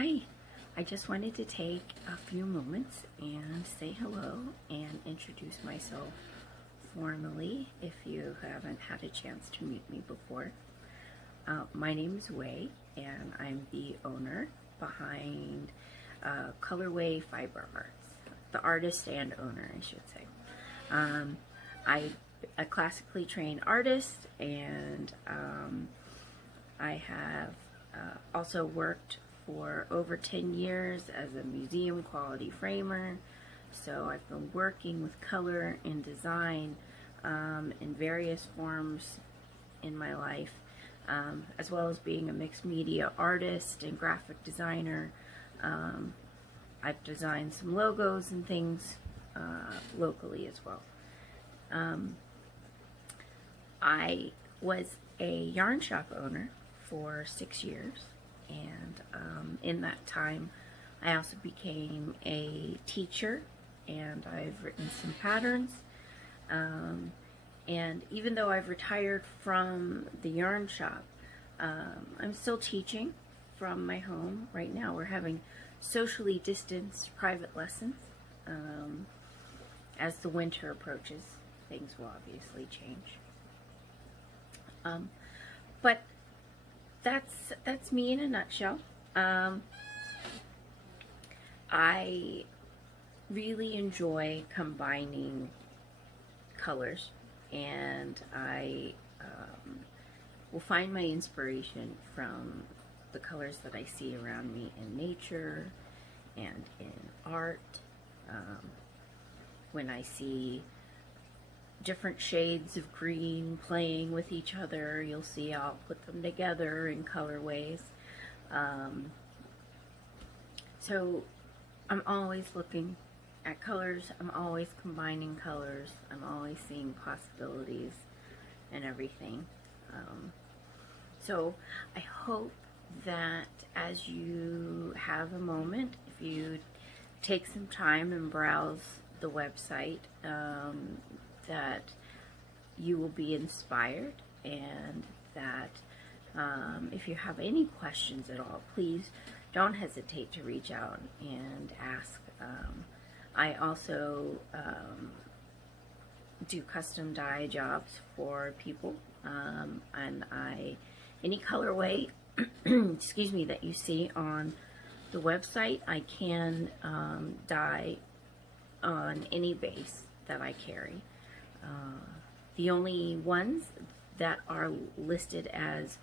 Hi, I just wanted to take a few moments and say hello and introduce myself formally if you haven't had a chance to meet me before. My name is Wei, and I'm the owner behind Colorway Fiber Arts, the artist and owner, I should say. I'm a classically trained artist, and I have also worked for over 10 years as a museum quality framer. So I've been working with color and design in various forms in my life, as well as being a mixed media artist and graphic designer. I've designed some logos and things locally as well. I was a yarn shop owner for 6 years, and in that time I also became a teacher, and I've written some patterns, and even though I've retired from the yarn shop, I'm still teaching from my home. Right now we're having socially distanced private lessons. As the winter approaches, things will obviously change. But that's me in a nutshell. I really enjoy combining colors, and I will find my inspiration from the colors that I see around me in nature and in art. When I see different shades of green playing with each other, you'll see I'll put them together in colorways. So I'm always looking at colors, I'm always combining colors, I'm always seeing possibilities and everything. So I hope that as you have a moment, if you take some time and browse the website, that you will be inspired, and that if you have any questions at all, please don't hesitate to reach out and ask. I also do custom dye jobs for people, and any colorway excuse me, that you see on the website, I can dye on any base that I carry. The only ones that are listed as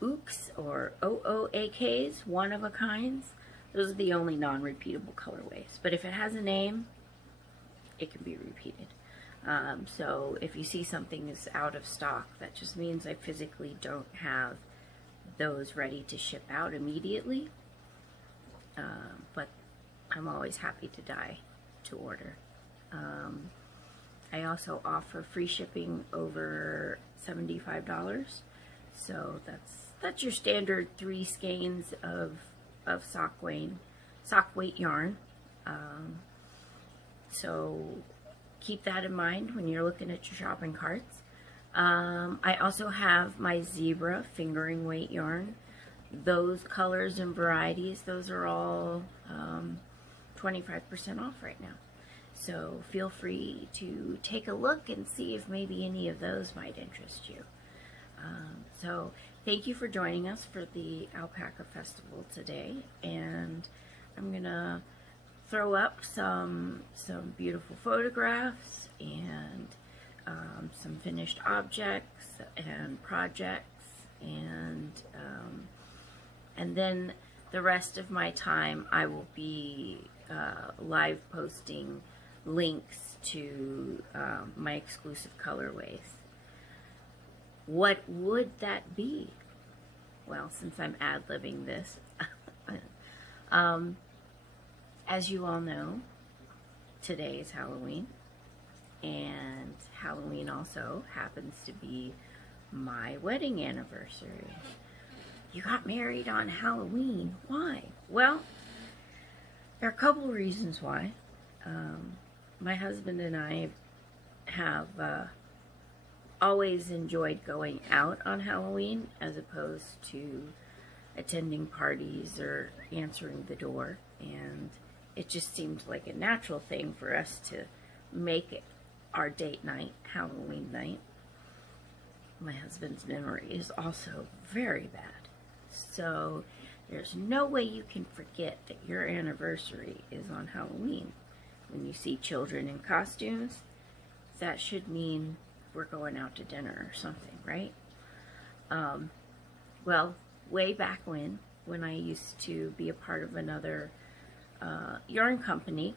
OOKs or OOAKs, one of a kinds, those are the only non-repeatable colorways. But if it has a name, it can be repeated. So if you see something is out of stock, that just means I physically don't have those ready to ship out immediately. But I'm always happy to dye to order. I also offer free shipping over $75, so that's your standard 3 skeins of sock weight yarn. So keep that in mind when you're looking at your shopping carts. I also have my zebra fingering weight yarn. Those colors and varieties, those are all 25% off right now. So feel free to take a look and see if maybe any of those might interest you. So thank you for joining us for the Alpaca Festival today, and I'm gonna throw up some beautiful photographs and some finished objects and projects, and then the rest of my time I will be live posting links to my exclusive colorways. What would that be? Well, since I'm ad-libbing this, as you all know, today is Halloween, and Halloween also happens to be my wedding anniversary. You got married on Halloween. Why? Well, there are a couple reasons why. My husband and I have always enjoyed going out on Halloween as opposed to attending parties or answering the door, and it just seemed like a natural thing for us to make it our date night, Halloween night. My husband's memory is also very bad, so there's no way you can forget that your anniversary is on Halloween. When you see children in costumes, that should mean we're going out to dinner or something, right? Well, way back when I used to be a part of another yarn company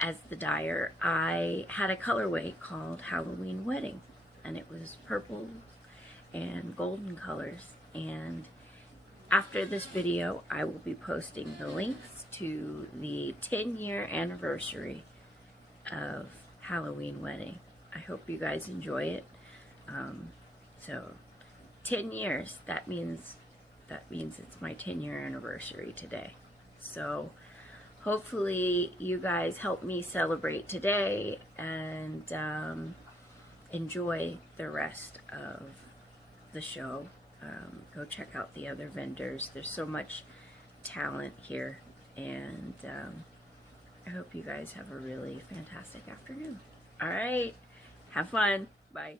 as the dyer, I had a colorway called Halloween Wedding, and it was purple and golden colors. And after this video, I will be posting the links to the 10-year anniversary of Halloween Wedding. I hope you guys enjoy it. So 10 years, that means it's my 10-year anniversary today. So hopefully you guys help me celebrate today and enjoy the rest of the show. Go check out the other vendors. There's so much talent here, and I hope you guys have a really fantastic afternoon. All right, have fun. Bye.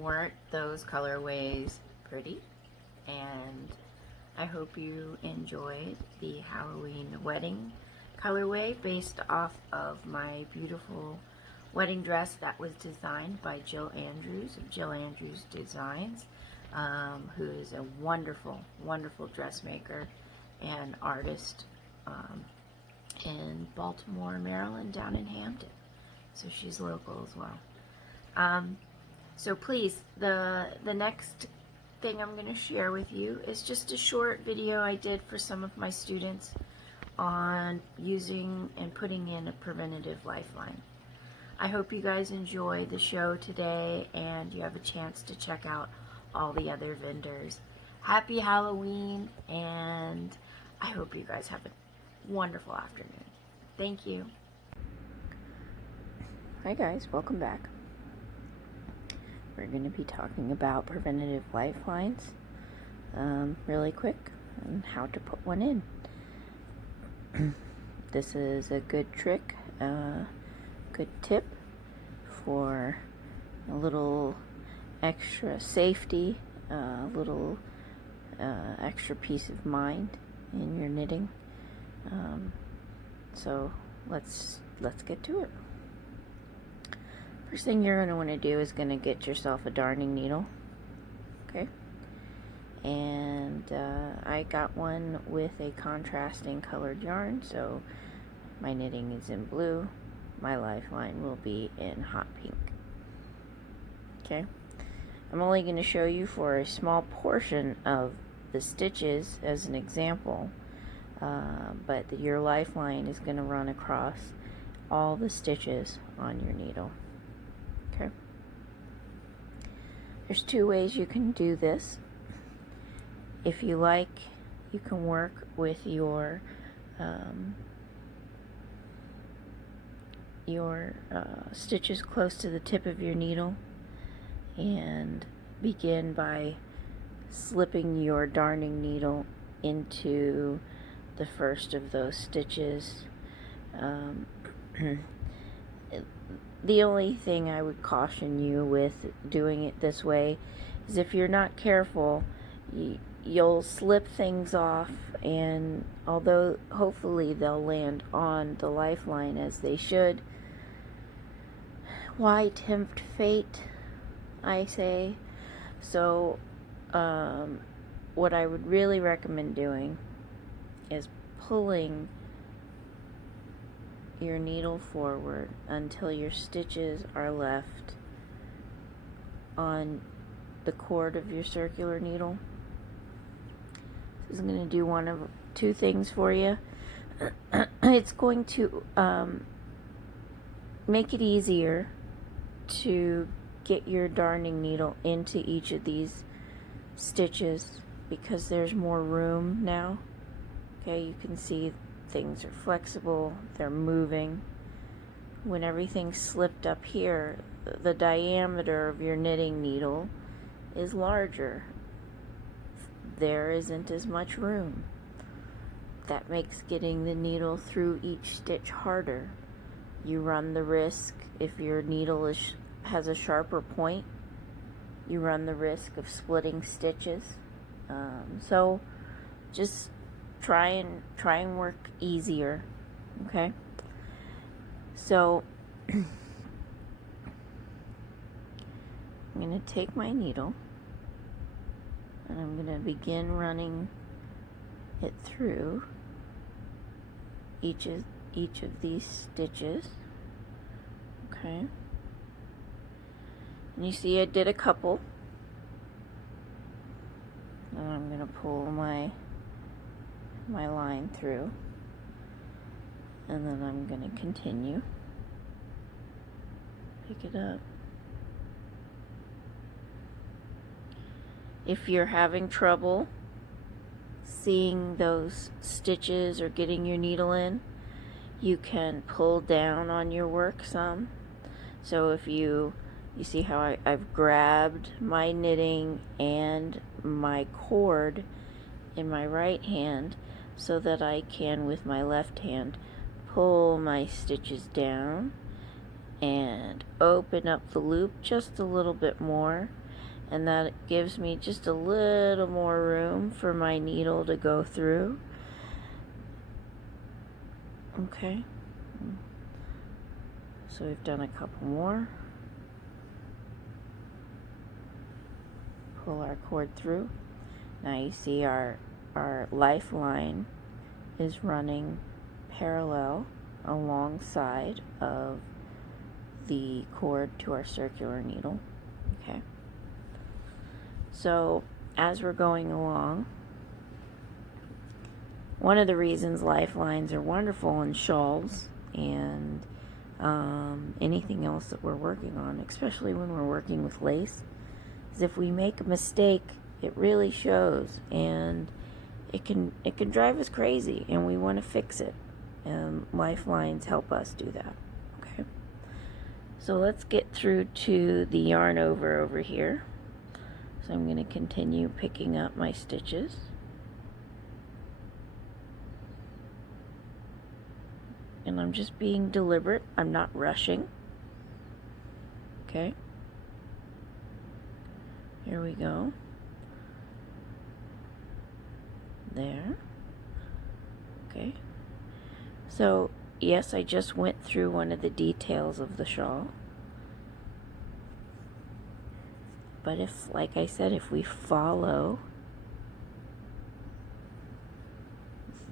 Weren't those colorways pretty? And I hope you enjoyed the Halloween Wedding colorway based off of my beautiful wedding dress that was designed by Jill Andrews of Jill Andrews Designs, who is a wonderful, wonderful dressmaker and artist in Baltimore, Maryland, down in Hampton. So she's local as well. So please, the next thing I'm going to share with you is just a short video I did for some of my students on using and putting in a preventative lifeline. I hope you guys enjoy the show today and you have a chance to check out all the other vendors. Happy Halloween, and I hope you guys have a wonderful afternoon. Thank you. Hi guys, welcome back. We're going to be talking about preventative lifelines really quick and how to put one in. This is a good trick, good tip for a little extra safety, a little extra peace of mind in your knitting. So let's get to it. First thing you're going to want to do is going to get yourself a darning needle, okay? And I got one with a contrasting colored yarn, so my knitting is in blue. My lifeline will be in hot pink, okay? I'm only going to show you for a small portion of the stitches as an example, but your lifeline is going to run across all the stitches on your needle. Okay. There's two ways you can do this. If you like, you can work with your stitches close to the tip of your needle and begin by slipping your darning needle into the first of those stitches. the only thing I would caution you with doing it this way is if you're not careful, you'll slip things off, and although hopefully they'll land on the lifeline as they should, why tempt fate, I say. So what I would really recommend doing is pulling your needle forward until your stitches are left on the cord of your circular needle. This is going to do one of two things for you. It's going to make it easier to get your darning needle into each of these stitches because there's more room now. Okay, you can see things are flexible, they're moving. When everything's slipped up here, the diameter of your knitting needle is larger. There isn't as much room. That makes getting the needle through each stitch harder. You run the risk, if your needle has a sharper point, you run the risk of splitting stitches. So just try and work easier, okay? So I'm going to take my needle and I'm going to begin running it through each of these stitches, okay? And you see I did a couple, and I'm going to pull my line through, and then I'm going to continue, pick it up. If you're having trouble seeing those stitches or getting your needle in, you can pull down on your work some. So if you see how I've grabbed my knitting and my cord in my right hand so that I can, with my left hand, pull my stitches down and open up the loop just a little bit more, and that gives me just a little more room for my needle to go through. Okay, so we've done a couple more. Pull our cord through. Now you see our lifeline is running parallel alongside of the cord to our circular needle. Okay. So as we're going along, one of the reasons lifelines are wonderful in shawls and anything else that we're working on, especially when we're working with lace, is if we make a mistake, it really shows, and it can drive us crazy, and we want to fix it. And lifelines help us do that. Okay. So let's get through to the yarn over here. So I'm going to continue picking up my stitches. And I'm just being deliberate. I'm not rushing. Okay. Here we go. There. Okay. So, yes, I just went through one of the details of the shawl. But if, like I said, if we follow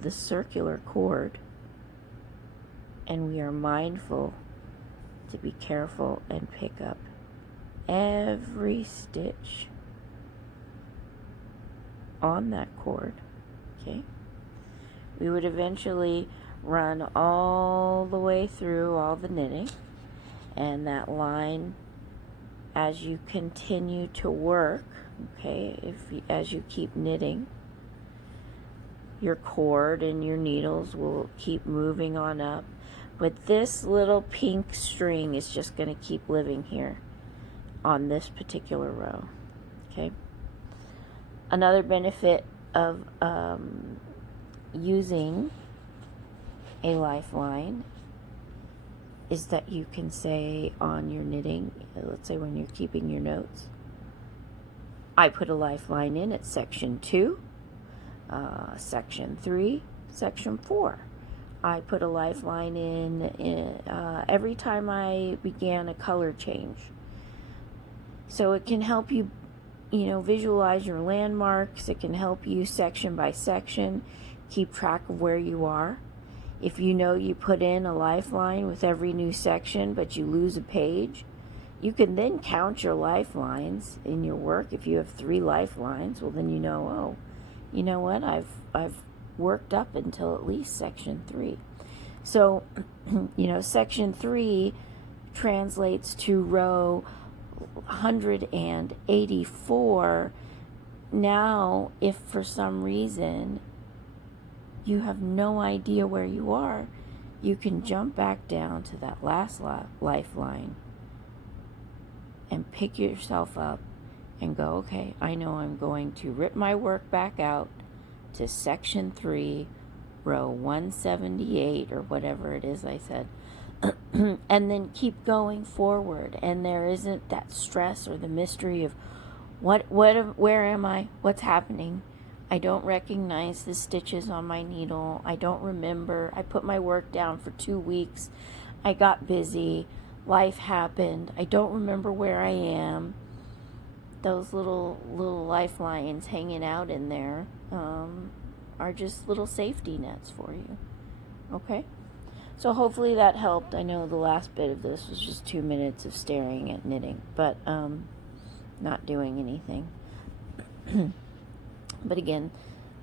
the circular cord and we are mindful to be careful and pick up every stitch on that cord, okay, we would eventually run all the way through all the knitting, and that line, as you continue to work, okay, as you keep knitting, your cord and your needles will keep moving on up, but this little pink string is just going to keep living here on this particular row. Okay. Another benefit of using a lifeline is that you can say on your knitting, let's say when you're keeping your notes, I put a lifeline in at section 2, section 3, section 4. I put a lifeline in every time I began a color change. So it can help you, visualize your landmarks. It can help you section by section keep track of where you are. If you know you put in a lifeline with every new section, but you lose a page, you can then count your lifelines in your work. If you have 3 lifelines, well, then oh, you know what? I've worked up until at least section 3. So, section 3 translates to row 184. Now, if for some reason you have no idea where you are, you can jump back down to that last lifeline and pick yourself up and go, okay, I know I'm going to rip my work back out to section 3, row 178, or whatever it is I said, and then keep going forward. And there isn't that stress or the mystery of where am I? What's happening? I don't recognize the stitches on my needle. I don't remember. I put my work down for 2 weeks. I got busy. Life happened. I don't remember where I am. Those little lifelines hanging out in there are just little safety nets for you. Okay? So hopefully that helped. I know the last bit of this was just 2 minutes of staring at knitting, but not doing anything. But again,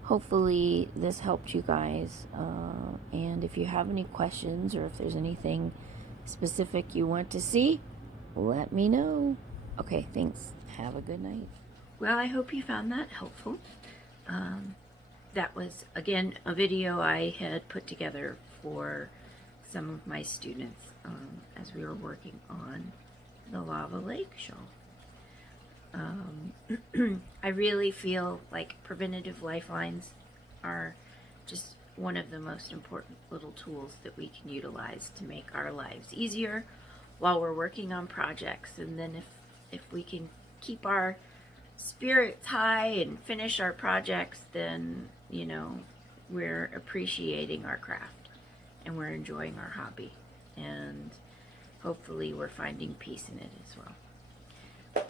hopefully this helped you guys. And if you have any questions or if there's anything specific you want to see, let me know. Okay, thanks. Have a good night. Well, I hope you found that helpful. That was, again, a video I had put together for some of my students as we were working on the Lava Lake shawl. I really feel like preventative lifelines are just one of the most important little tools that we can utilize to make our lives easier while we're working on projects. And then if we can keep our spirits high and finish our projects, then we're appreciating our craft and we're enjoying our hobby, and hopefully we're finding peace in it as well.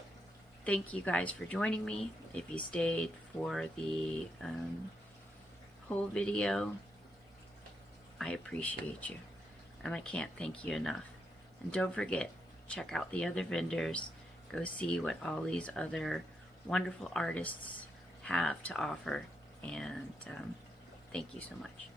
Thank you guys for joining me. If you stayed for the whole video, I appreciate you, and I can't thank you enough. And don't forget, check out the other vendors. Go see what all these other wonderful artists have to offer, and thank you so much.